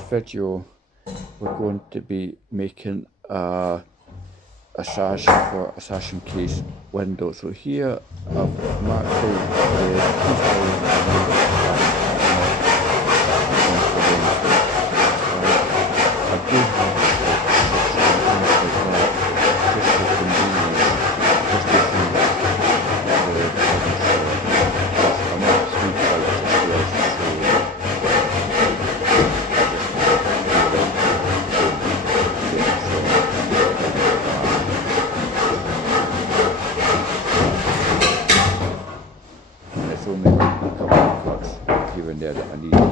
this video we're going to be making a sash for a sash and case window. So here I've marked out the I do have just for convenience, just to see I'm not three flights of stairs, and it's only like a couple of cuts here and there that I need to do.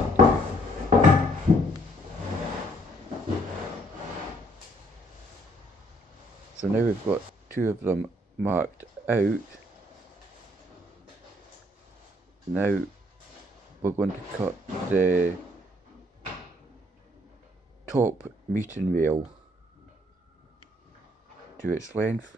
So now we've got two of them marked out. Now we're going to cut the top meeting rail to its length.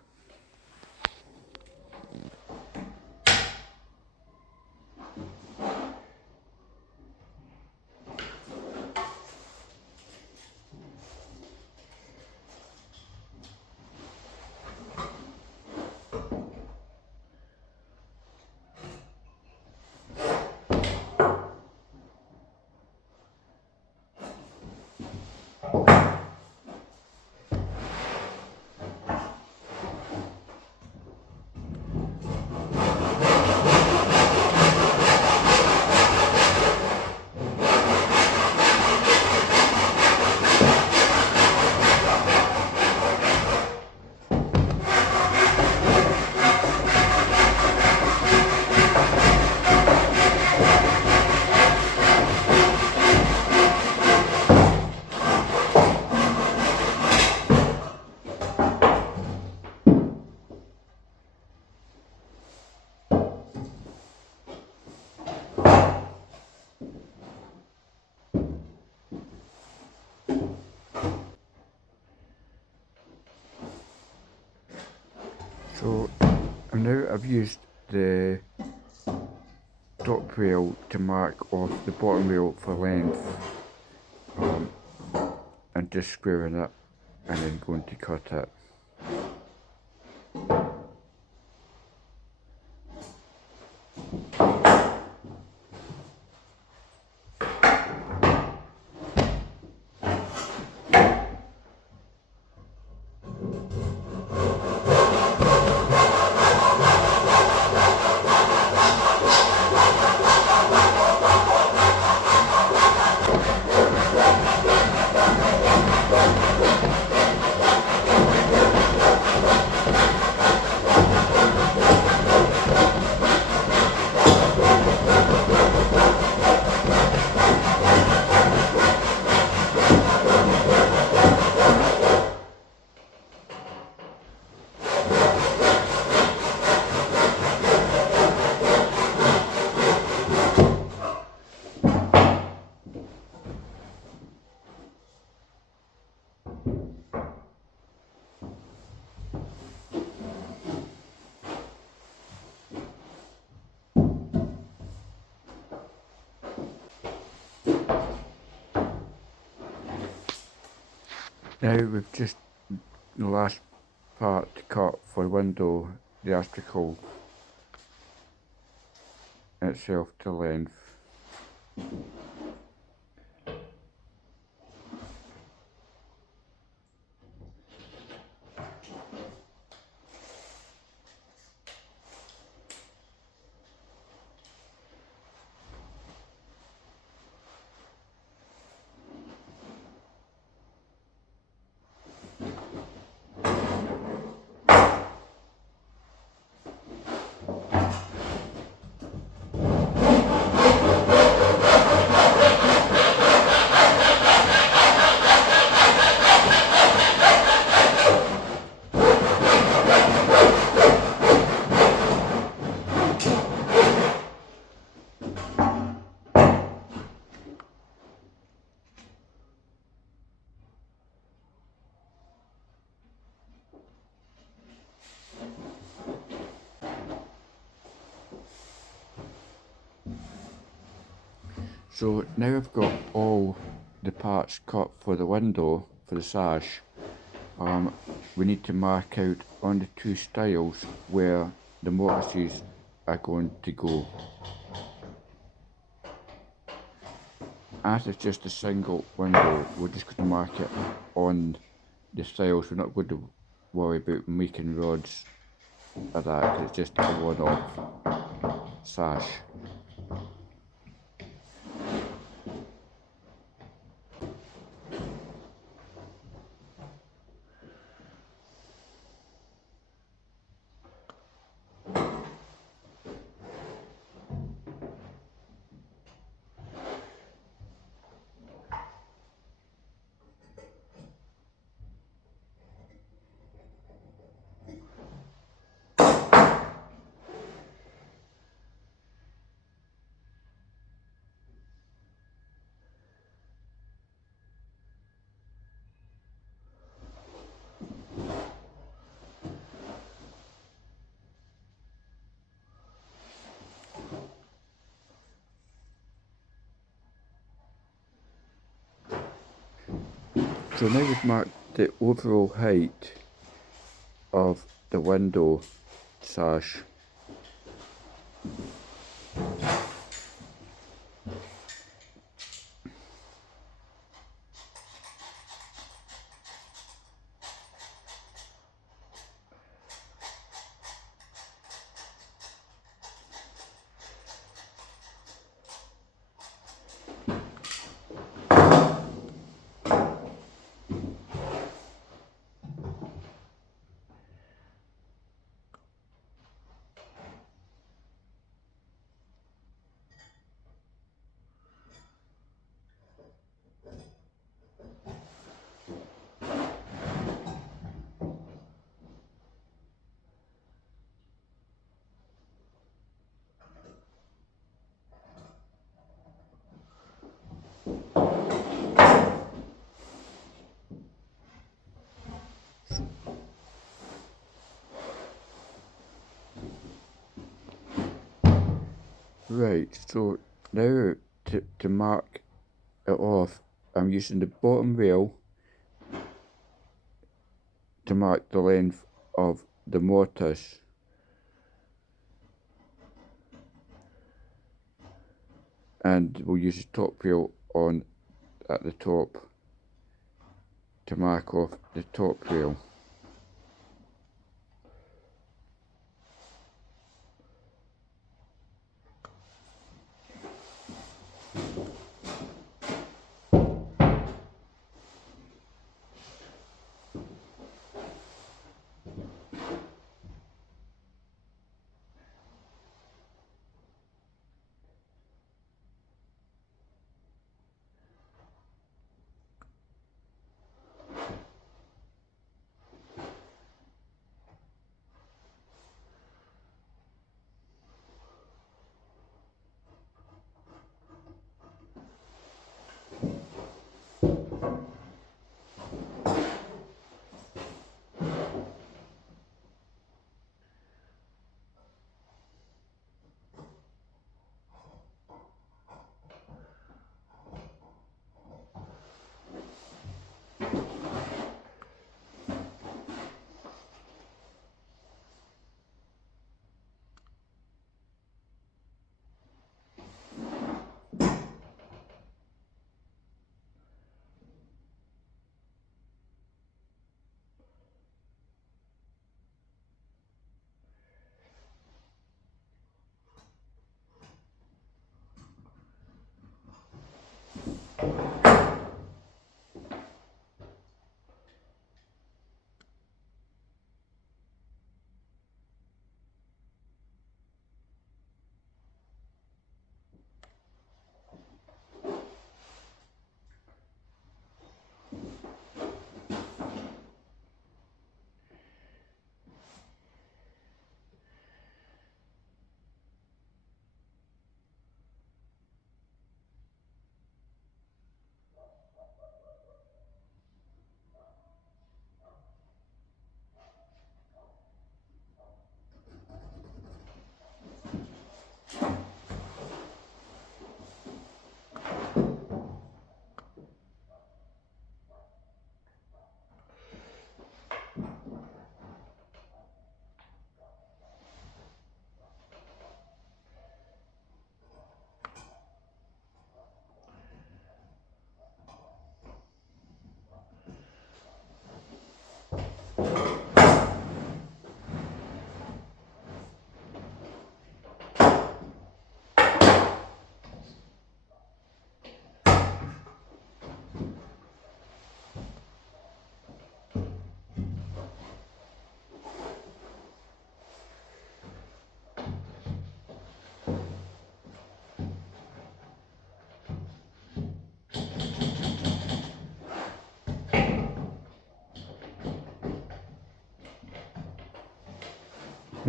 So now I've used the top rail to mark off the bottom rail for length, and just squaring it and then going to cut it. Now we've just the last part to cut for the window, the astracal itself to length. So now I've got all the parts cut for the window, for the sash, we need to mark out on the two stiles where the mortises are going to go. As it's just a single window, we're just going to mark it on the stiles. We're not going to worry about making rods of that because it's just a one-off sash. So now we've marked the overall height of the window sash. Right, so now to mark it off, I'm using the bottom rail to mark the length of the mortise. And we'll use the top rail on at the top to mark off the top rail.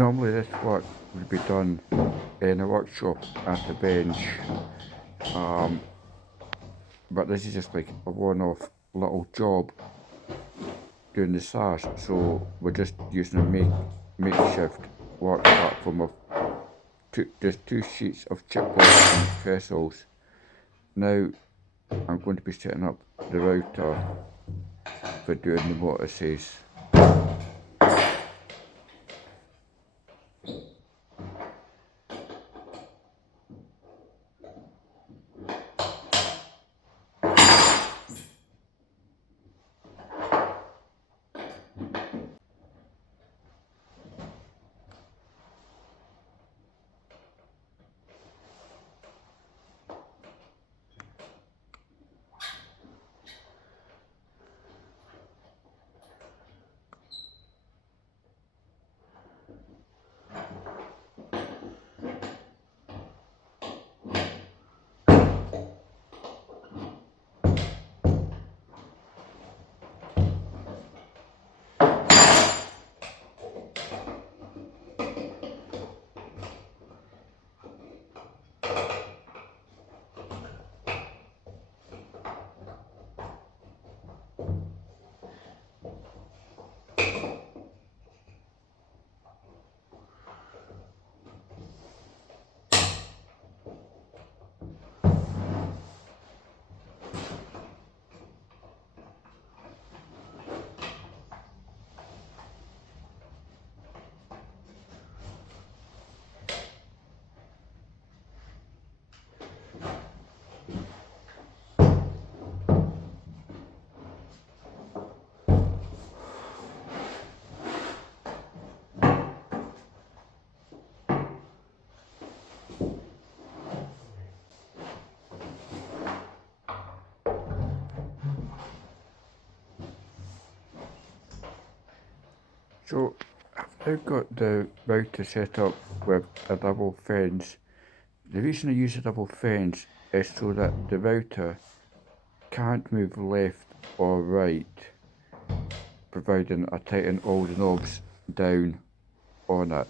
Normally this work would be done in a workshop at a bench, but this is just like a one-off little job doing the sash, so we're just using a makeshift work platform of just 2 sheets of chipboard and trestles. Now I'm going to be setting up the router for doing the mortises. So I've now got the router set up with a double fence. The reason I use a double fence is so that the router can't move left or right, providing I tighten all the knobs down on it.